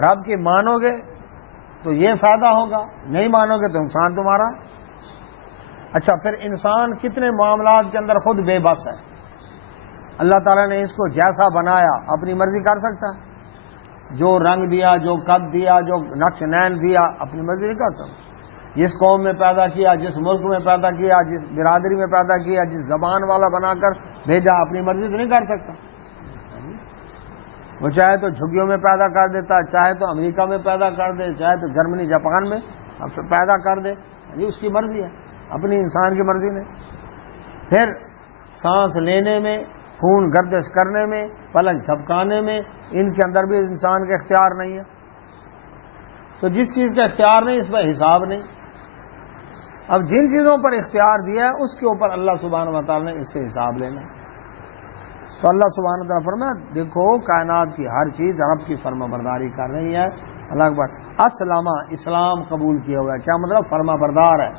رب کی مانو گے تو یہ فائدہ ہوگا، نہیں مانو گے تو نقصان تمہارا۔ اچھا، پھر انسان کتنے معاملات کے اندر خود بے بس ہے۔ اللہ تعالیٰ نے اس کو جیسا بنایا اپنی مرضی کر سکتا ہے، جو رنگ دیا، جو قد دیا، جو نقش نین دیا، اپنی مرضی نہیں کر سکتا۔ جس قوم میں پیدا کیا، جس ملک میں پیدا کیا، جس برادری میں پیدا کیا، جس زبان والا بنا کر بھیجا، اپنی مرضی تو نہیں کر سکتا۔ وہ چاہے تو جھگیوں میں پیدا کر دیتا، چاہے تو امریکہ میں پیدا کر دے، چاہے تو جرمنی جاپان میں پیدا کر دے، یہ اس کی مرضی ہے، اپنی انسان کی مرضی نہیں۔ پھر سانس لینے میں، خون گردش کرنے میں، پلک جھپکانے میں، ان کے اندر بھی انسان کا اختیار نہیں ہے۔ تو جس چیز کا اختیار نہیں اس پر حساب نہیں۔ اب جن چیزوں پر اختیار دیا ہے اس کے اوپر اللہ سبحانہ و تعالیٰ نے اس سے حساب لینا۔ تو اللہ سبحانہ و تعالیٰ فرمایا دیکھو کائنات کی ہر چیز رب کی فرما برداری کر رہی ہے۔ اللہ اکبر۔ اسلامہ، اسلام قبول کیا ہوا ہے، کیا مطلب؟ فرما بردار ہے۔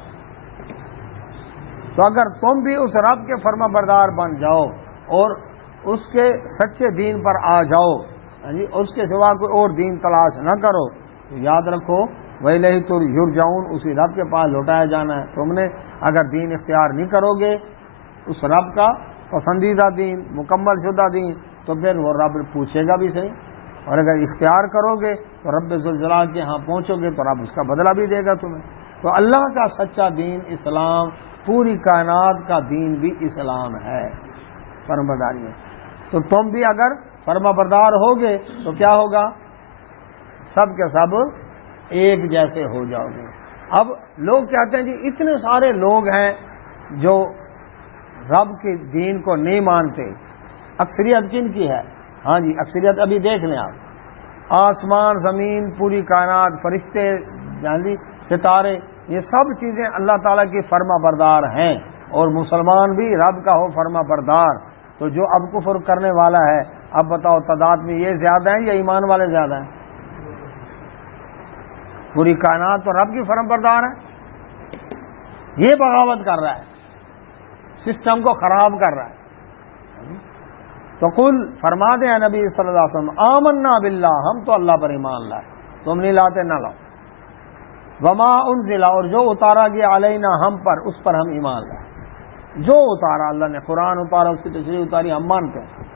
تو اگر تم بھی اس رب کے فرما بردار بن جاؤ اور اس کے سچے دین پر آ جاؤ، اس کے سوا کوئی اور دین تلاش نہ کرو، تو یاد رکھو وَإِلَيْهِ تُرْجَعُونَ، اسی رب کے پاس لوٹایا جانا ہے۔ تم نے اگر دین اختیار نہیں کرو گے، اس رب کا پسندیدہ دین، مکمل شدہ دین، تو پھر وہ رب پوچھے گا بھی صحیح۔ اور اگر اختیار کرو گے تو رب ذوالجلال کے ہاں پہنچو گے تو رب اس کا بدلہ بھی دے گا تمہیں۔ تو اللہ کا سچا دین اسلام، پوری کائنات کا دین بھی اسلام ہے، فرما برداری ہے۔ تو تم بھی اگر فرما بردار ہوگے تو کیا ہوگا؟ سب کے سب ایک جیسے ہو جاؤ گے۔ اب لوگ کہتے ہیں جی اتنے سارے لوگ ہیں جو رب کے دین کو نہیں مانتے، اکثریت کن کی ہے؟ ہاں جی، اکثریت ابھی دیکھ لیں آپ، آسمان زمین پوری کائنات، فرشتے، ستارے، یہ سب چیزیں اللہ تعالیٰ کی فرما بردار ہیں، اور مسلمان بھی رب کا ہو فرما بردار۔ تو جو اب کفر کرنے والا ہے، اب بتاؤ تعداد میں یہ زیادہ ہیں یا ایمان والے زیادہ ہیں؟ پوری کائنات تو رب کی فرما بردار ہے، یہ بغاوت کر رہا ہے، سسٹم کو خراب کر رہا ہے۔ تو قل، فرما دیں نبی صلی اللہ علیہ وسلم، آمنا باللہ، ہم تو اللہ پر ایمان لائے، تم نہیں لاتے نہ لاؤ، وما انزل، اور جو اتارا گیا علینا، ہم پر، اس پر ہم ایمان لائے۔ جو اتارا اللہ نے، قرآن اتارا، اس کی تشریح اتاری، ہم مانتے ہیں۔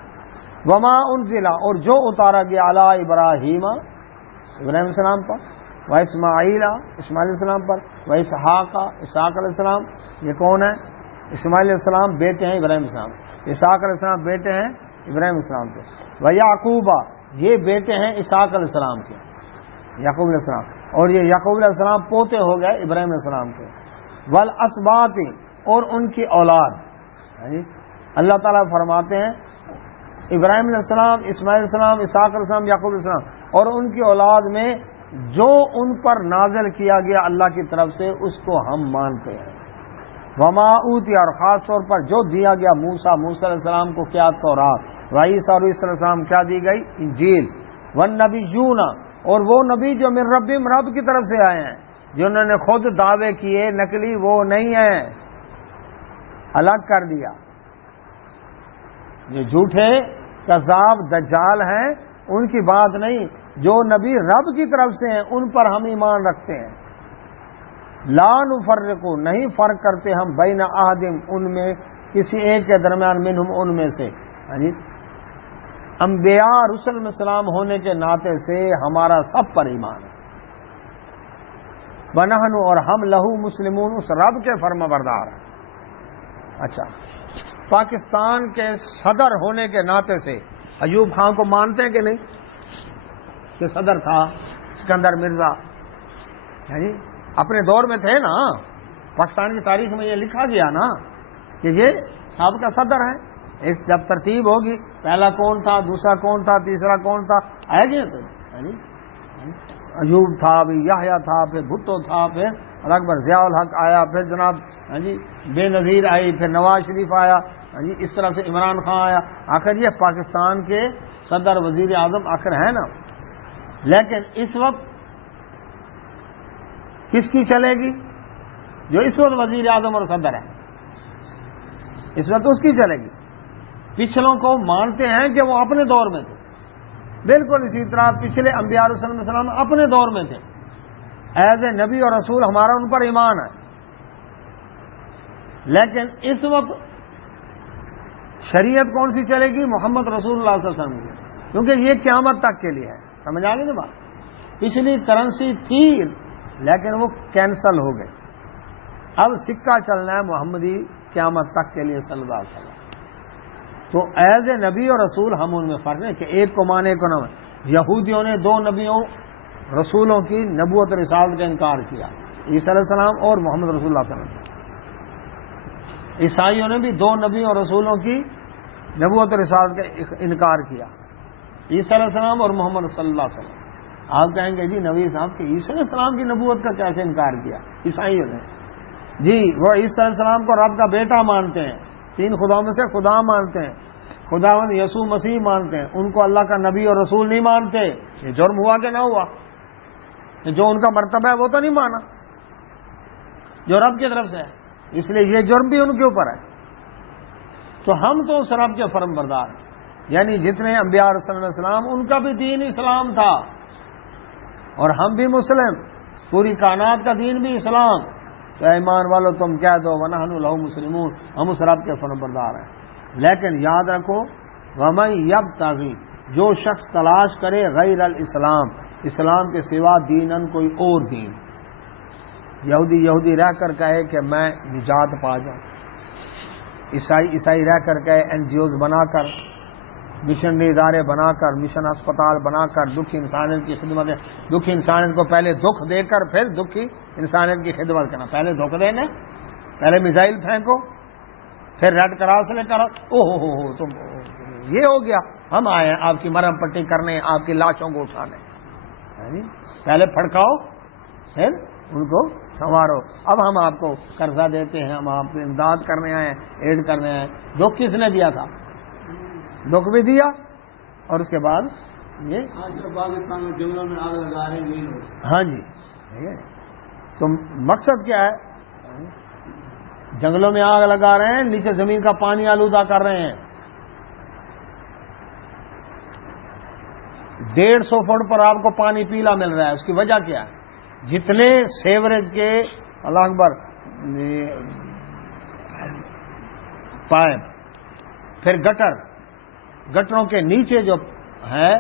وما انزل، اور جو اتارا گیا علی ابراہیم، ابراہیم علیہ السلام پر، و اسماعیل، اسماعیل علیہ السلام پر، و اسحاق، اسحاق علیہ السلام، یہ کون ہے؟ اسماعیل علیہ السلام بیٹے ہیں ابراہیم علیہ السلام، اسحاق علیہ السلام بیٹے ہیں ابراہیم علیہ السلام کے، و یعقوب، یہ بیٹے ہیں اسحاق علیہ السلام کے، یعقوب علیہ السلام، اور یہ یعقوب علیہ السلام پوتے ہو گئے ابراہیم علیہ السلام کے، والاسباط، اور ان کی اولاد۔ اللہ تعالیٰ فرماتے ہیں ابراہیم علیہ السلام، اسماعیل علیہ السلام، اسحاق علیہ السلام، یعقوب علیہ السلام، اور ان کی اولاد میں جو ان پر نازل کیا گیا اللہ کی طرف سے اس کو ہم مانتے ہیں۔ وما اوتی، اور خاص طور پر جو دیا گیا موسیٰ علیہ السلام کو کیا تورات، عیسیٰ علیہ السلام کیا دی گئی انجیل، والنبیون، اور وہ نبی جو من ربہم، رب کی طرف سے آئے ہیں، جنہوں نے خود دعوے کیے نقلی وہ نہیں ہیں، الگ کر دیا۔ جو جھوٹے کذاب دجال ہیں ان کی بات نہیں، جو نبی رب کی طرف سے ہیں ان پر ہم ایمان رکھتے ہیں۔ لا نفرق، نہیں فرق کرتے ہم بین احد، ان میں کسی ایک کے درمیان، منہم، ان میں سے۔ انبیاء رسل میں سلام ہونے کے ناطے سے ہمارا سب پر ایمان ہے۔ ونحن، اور ہم لہو مسلمون، اس رب کے فرما بردار ہیں۔ اچھا، پاکستان کے صدر ہونے کے ناطے سے ایوب خان کو مانتے ہیں کہ نہیں؟ کہ صدر تھا سکندر مرزا، اپنے دور میں تھے نا، پاکستان کی تاریخ میں یہ لکھا گیا نا کہ یہ صاحب کا صدر ہے۔ ایک جب ترتیب ہوگی، پہلا کون تھا، دوسرا کون تھا، تیسرا کون تھا، آئے گے تو ایوب تھا، پھر یحییٰ تھا، پھر بھٹو تھا، پھر اکبر ضیاء الحق آیا، پھر جناب بے نظیر آئی، پھر نواز شریف آیا، اس طرح سے عمران خان آیا، آخر یہ پاکستان کے صدر وزیر اعظم آخر ہے نا۔ لیکن اس وقت کس کی چلے گی؟ جو اس وقت وزیر اعظم اور صدر ہے، اس وقت اس کی چلے گی۔ پچھلوں کو مانتے ہیں کہ وہ اپنے دور میں تھے، بالکل اسی طرح پچھلے انبیاء علیہ السلام اپنے دور میں تھے، ایز اے نبی اور رسول ہمارا ان پر ایمان ہے، لیکن اس وقت شریعت کون سی چلے گی؟ محمد رسول اللہ صلی اللہ علیہ وسلم کی، کیونکہ یہ قیامت تک کے لیے ہے۔ سمجھ آ گئی نا بات؟ پچھلی کرنسی تھی لیکن وہ کینسل ہو گئی، اب سکہ چلنا ہے محمدی قیامت تک کے لیے صلی اللہ علیہ وسلم۔ تو ایز اے نبی اور رسول ہم ان میں فرق ہے کہ ایک کو مانے کو نہ مانے۔ یہودیوں نے دو نبیوں رسولوں کی نبوت اور رسالت کا انکار کیا، عیسیٰ علیہ السلام اور محمد رسول اللہ صلی اللہ علیہ وسلم۔ عیسائیوں نے بھی دو نبیوں اور رسولوں کی نبوت اور رسالت کا انکار کیا، عیسیٰ علیہ السلام اور محمد صلی اللہ علیہ وسلم۔ آپ کہیں گے جی نبی صاحب کہ عیسیٰ علیہ السلام کی نبوت کا کیسے انکار کیا عیسائیوں نے؟ جی وہ عیسیٰ علیہ السلام کو رب کا بیٹا مانتے ہیں، تین خداؤں میں سے خدا مانتے ہیں، خداوند یسوع مسیح مانتے ہیں، ان کو اللہ کا نبی اور رسول نہیں مانتے۔ یہ جرم ہوا کہ نہ ہوا؟ جو ان کا مرتبہ ہے وہ تو نہیں مانا جو رب کی طرف سے ہے، اس لیے یہ جرم بھی ان کے اوپر ہے۔ تو ہم تو اس رب کے فرم بردار ہیں، یعنی جتنے انبیاء صلی اللہ علیہ وسلم ان کا بھی دین اسلام تھا، اور ہم بھی مسلم، پوری کائنات کا دین بھی اسلام۔ تو ایمان والو تم کہہ دو وَنَحْنُ لَهُ مُسْلِمُونَ، ہم اس رب کے فرم بردار ہیں۔ لیکن یاد رکھو وَمَن يَبْتَغِ، جو شخص تلاش کرے غیر الاسلام، اسلام کے سوا دینن کوئی اور دین، یہودی رہ کر کہے کہ میں نجات پا جاؤں، عیسائی رہ کر کہے این جی اوز بنا کر، مشنری ادارے بنا کر، مشن اسپتال بنا کر دکھی انسانیت کی خدمت ہے، دکھی انسانیت کو پہلے دکھ دے کر پھر دکھی انسانیت کی خدمت کرنا، پہلے دکھ دینے، پہلے میزائل پھینکو، پھر ریڈ کراس لے کر او تم یہ ہو گیا، ہم آئے ہیں آپ کی مرہم پٹی کرنے، آپ کی لاشوں کو اٹھانے، پہلے پھڑکاؤ پھر ان کو سنوارو۔ اب ہم آپ کو قرضہ دیتے ہیں، ہم آپ کو امداد کرنے آئے ہیں، ایڈ کرنے آئے ہیں۔ دکھ کس نے دیا تھا؟ دکھ بھی دیا، اور اس کے بعد یہ پاکستان میں جنگلوں میں آگ لگا رہے ہیں۔ ہاں جی، تو مقصد کیا ہے؟ جنگلوں میں آگ لگا رہے ہیں، نیچے زمین کا پانی آلودہ کر رہے ہیں۔ 150 فٹ پر آپ کو پانی پیلا مل رہا ہے، اس کی وجہ کیا ہے؟ جتنے سیوریج کے اللہ اکبر پائپ، پھر گٹروں کے نیچے جو ہے،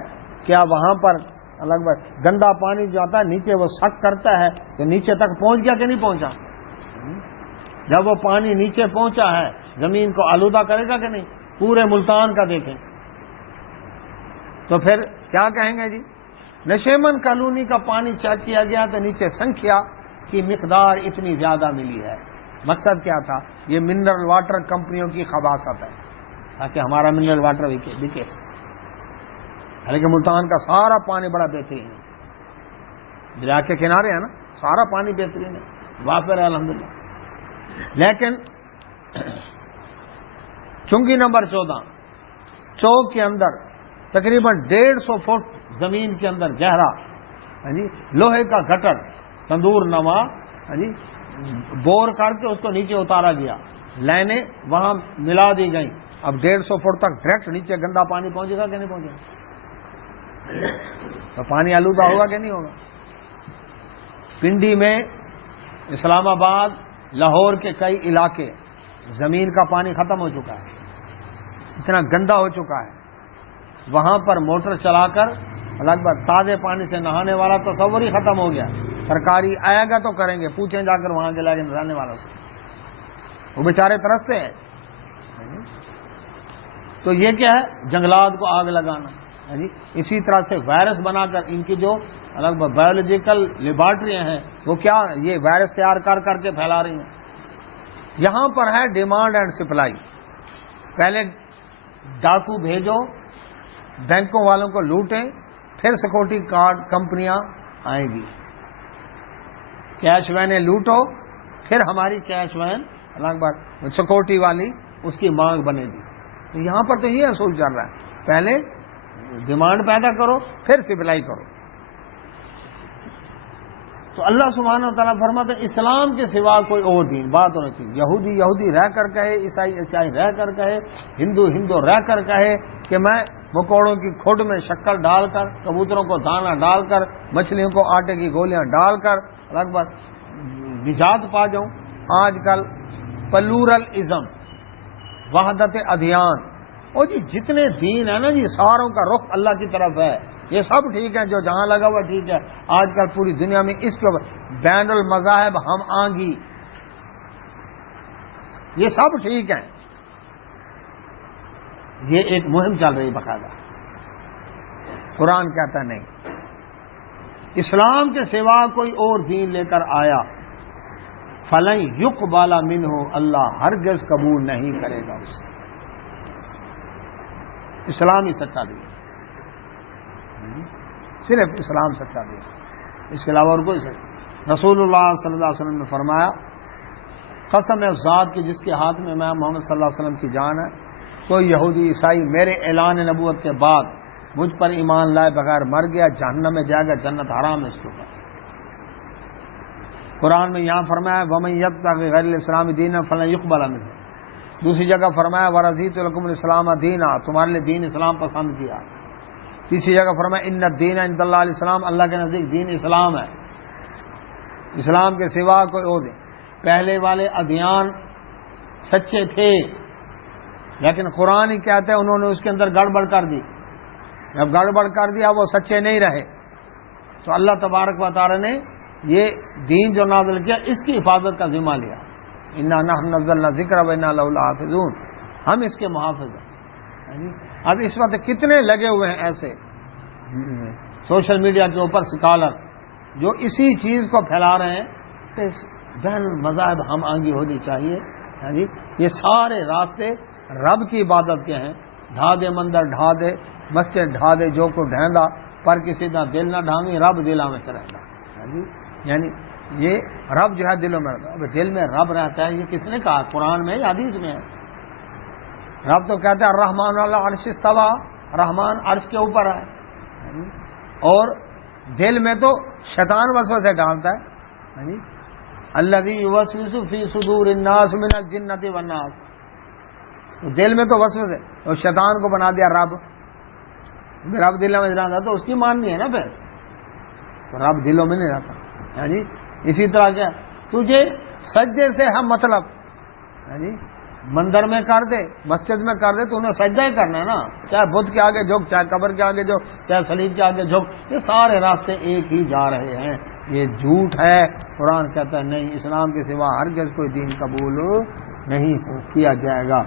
کیا وہاں پر اللہ اکبر گندا پانی جو آتا ہے نیچے وہ سک کرتا ہے تو نیچے تک پہنچ گیا کہ نہیں پہنچا؟ جب وہ پانی نیچے پہنچا ہے زمین کو آلودہ کرے گا کہ نہیں؟ پورے ملتان کا دیکھیں تو پھر کیا کہیں گے جی؟ نشیمن کالونی کا پانی چیک کیا گیا تو نیچے سنکھیا کی مقدار اتنی زیادہ ملی ہے۔ مقصد کیا تھا؟ یہ منرل واٹر کمپنیوں کی خباثت ہے تاکہ ہمارا منرل واٹر بکے، حالانکہ ملتان کا سارا پانی بڑا بہترین ہے، دریا کے کنارے ہے نا، سارا پانی بہترین ہے، وافر ہے الحمدللہ۔ لیکن چنگی نمبر 14 چوک کے اندر تقریباً 150 فٹ زمین کے اندر گہرا لوہے کا گٹر تندور نما بور کر کے اس کو نیچے اتارا گیا، لائنیں وہاں ملا دی گئیں، اب 150 فٹ تک ڈائریکٹ نیچے گندا پانی پہنچے گا کہ نہیں پہنچے گا؟ تو پانی آلودہ ہوگا کہ نہیں ہوگا؟ پنڈی میں، اسلام آباد، لاہور کے کئی علاقے زمین کا پانی ختم ہو چکا ہے، اتنا گندا ہو چکا ہے، وہاں پر موٹر چلا کر لگ بھگ تازے پانی سے نہانے والا تصور ہی ختم ہو گیا۔ سرکاری آئے گا تو کریں گے، پوچھیں جا کر وہاں کے لائے نہانے والوں سے، وہ بیچارے ترستے ہیں۔ تو یہ کیا ہے؟ جنگلات کو آگ لگانا۔ اسی طرح سے وائرس بنا کر ان کی جو الگ بایولوجیکل لیبارٹریاں ہیں وہ کیا یہ وائرس تیار کر کر کے پھیلا رہی ہیں۔ یہاں پر ہے ڈیمانڈ اینڈ سپلائی، پہلے ڈاکو بھیجو، بینکوں والوں کو لوٹیں، پھر سیکورٹی کارڈ کمپنیاں آئیں گی، کیش وینیں لوٹو، پھر ہماری کیش وین الگ بات سیکورٹی والی اس کی مانگ بنے گی۔ تو یہاں پر تو یہ اصول چل رہا ہے، پہلے ڈیمانڈ پیدا کرو پھر سپلائی کرو۔ تو اللہ سبحانہ و تعالیٰ فرماتے ہیں اسلام کے سوا کوئی اور دین بات ہونا چاہیے۔ یہودی رہ کر کہے، عیسائی رہ کر کہے، ہندو رہ کر کہے کہ میں مکوڑوں کی کھوٹ میں شکر ڈال کر، کبوتروں کو دانا ڈال کر، مچھلیوں کو آٹے کی گولیاں ڈال کر اکبر نجات پا جاؤں۔ آج کل پلورلزم، وحدت ادیان، اور جی جتنے دین ہیں نا جی ساروں کا رخ اللہ کی طرف ہے، یہ سب ٹھیک ہے، جو جہاں لگا ہوا ٹھیک ہے۔ آج کل پوری دنیا میں اس کے بین المذاہب ہم آنگی، یہ سب ٹھیک ہیں، یہ ایک مہم چل رہی باقاعدہ۔ قرآن کہتا نہیں، اسلام کے سوا کوئی اور دین لے کر آیا فلن یقبل منہ، اللہ ہرگز قبول نہیں کرے گا اس سے۔ اسلام ہی سچا دین، صرف اسلام سچا دین، اس کے علاوہ اور کوئی سچا۔ رسول اللہ صلی اللہ علیہ وسلم نے فرمایا، قسم ہے اس ذات کی جس کے ہاتھ میں محمد صلی اللہ علیہ وسلم کی جان ہے، کوئی یہودی عیسائی میرے اعلان نبوت کے بعد مجھ پر ایمان لائے بغیر مر گیا، جہنم میں جائے گا، جنت حرام ہے اس کے اوپر۔ قرآن میں یہاں فرمایا وَمَن يَبْتَغِ غَيْرَ الْإِسْلَامِ دِينًا فَلَن يُقْبَلَ مِنْهُ، دوسری جگہ فرمایا وَرَضِيتُ لَكُمُ الْإِسْلَامَ دِينًا، تمہارے لیے دین اسلام پسند کیا۔ تیسری جگہ فرمایا اِنَّ الدِّينَ عِندَ اللَّهِ الْإِسْلَامُ، اللہ کے نزدیک دین اسلام ہے، اسلام کے سوا کوئی اور دین۔ پہلے والے ادیان سچے تھے، لیکن قرآن ہی کہتے ہیں انہوں نے اس کے اندر گڑبڑ کر دی، جب گڑبڑ کر دیا وہ سچے نہیں رہے، تو اللہ تبارک و تعالی نے یہ دین جو نازل کیا اس کی حفاظت کا ذمہ لیا۔ انا نحن نزلنا الذکر وانا لہ لحافظون، ہم اس کے محافظ ہیں۔ اب اس وقت کتنے لگے ہوئے ہیں ایسے سوشل میڈیا کے اوپر سکالر جو اسی چیز کو پھیلا رہے ہیں کہ بین المذاہب ہم آنگی ہونی چاہیے۔ یہ سارے راستے رب کی عبادت کے ہیں، ڈھا دے مندر ڈھا دے، مسجد ڈھا دے جو کو ڈھیندا، پر کسی نہ دل نہ ڈھاوی، رب دلا میں چلے گا۔ یعنی یہ رب جو ہے دلوں میں رہتا ہے۔ دل میں رب رہتا ہے، یہ کس نے کہا؟ قرآن میں یا حدیث میں ہے؟ رب تو کہتا ہے الرحمن علی العرش استویٰ، رحمان عرش کے اوپر ہے، اور دل میں تو شیطان وسوسے ڈالتا ہے۔ الذی یوسوس فی صدور الناس من الجنۃ والناس، دل میں تو وسوسے، اور شیطان کو بنا دیا رب، رب دلوں میں رہتا تو اس کی ماننی ہے نا، پھر تو رب دلوں میں نہیں رہتا۔ اسی طرح کیا تجھے سجدے سے ہم مطلب مندر میں کر دے، مسجد میں کر دے، تو انہیں سجدہ ہی کرنا ہے نا، چاہے بدھ کے آگے جھک، چاہے قبر کے آگے جھک، چاہے صلیب کے آگے جھک، یہ سارے راستے ایک ہی جا رہے ہیں، یہ جھوٹ ہے۔ قرآن کہتا ہے نہیں، اسلام کے سوا ہرگز کوئی دین قبول نہیں کیا جائے گا۔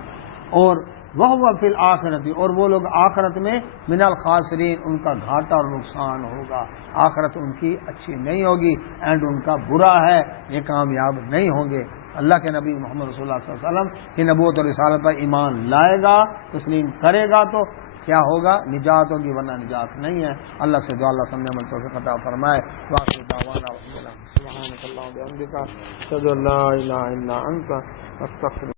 اور وہ فی الآخرۃ، اور وہ لوگ آخرت میں من الخاسرین، ان کا گھاٹا اور نقصان ہوگا، آخرت ان کی اچھی نہیں ہوگی، اینڈ ان کا برا ہے، یہ کامیاب نہیں ہوں گے۔ اللہ کے نبی محمد رسول اللہ صلی اللہ علیہ وسلم کی نبوت اور رسالت پر ایمان لائے گا، تسلیم کرے گا تو کیا ہوگا؟ نجات ہوگی، ورنہ نجات نہیں ہے۔ اللہ سے دعا اللہ سمجھنے عمل توفیق عطا فرمائے۔ واخر دعوانا سبحانک اللہم و بحمدک، اشہد ان لا الہ الا انت، استغفرک۔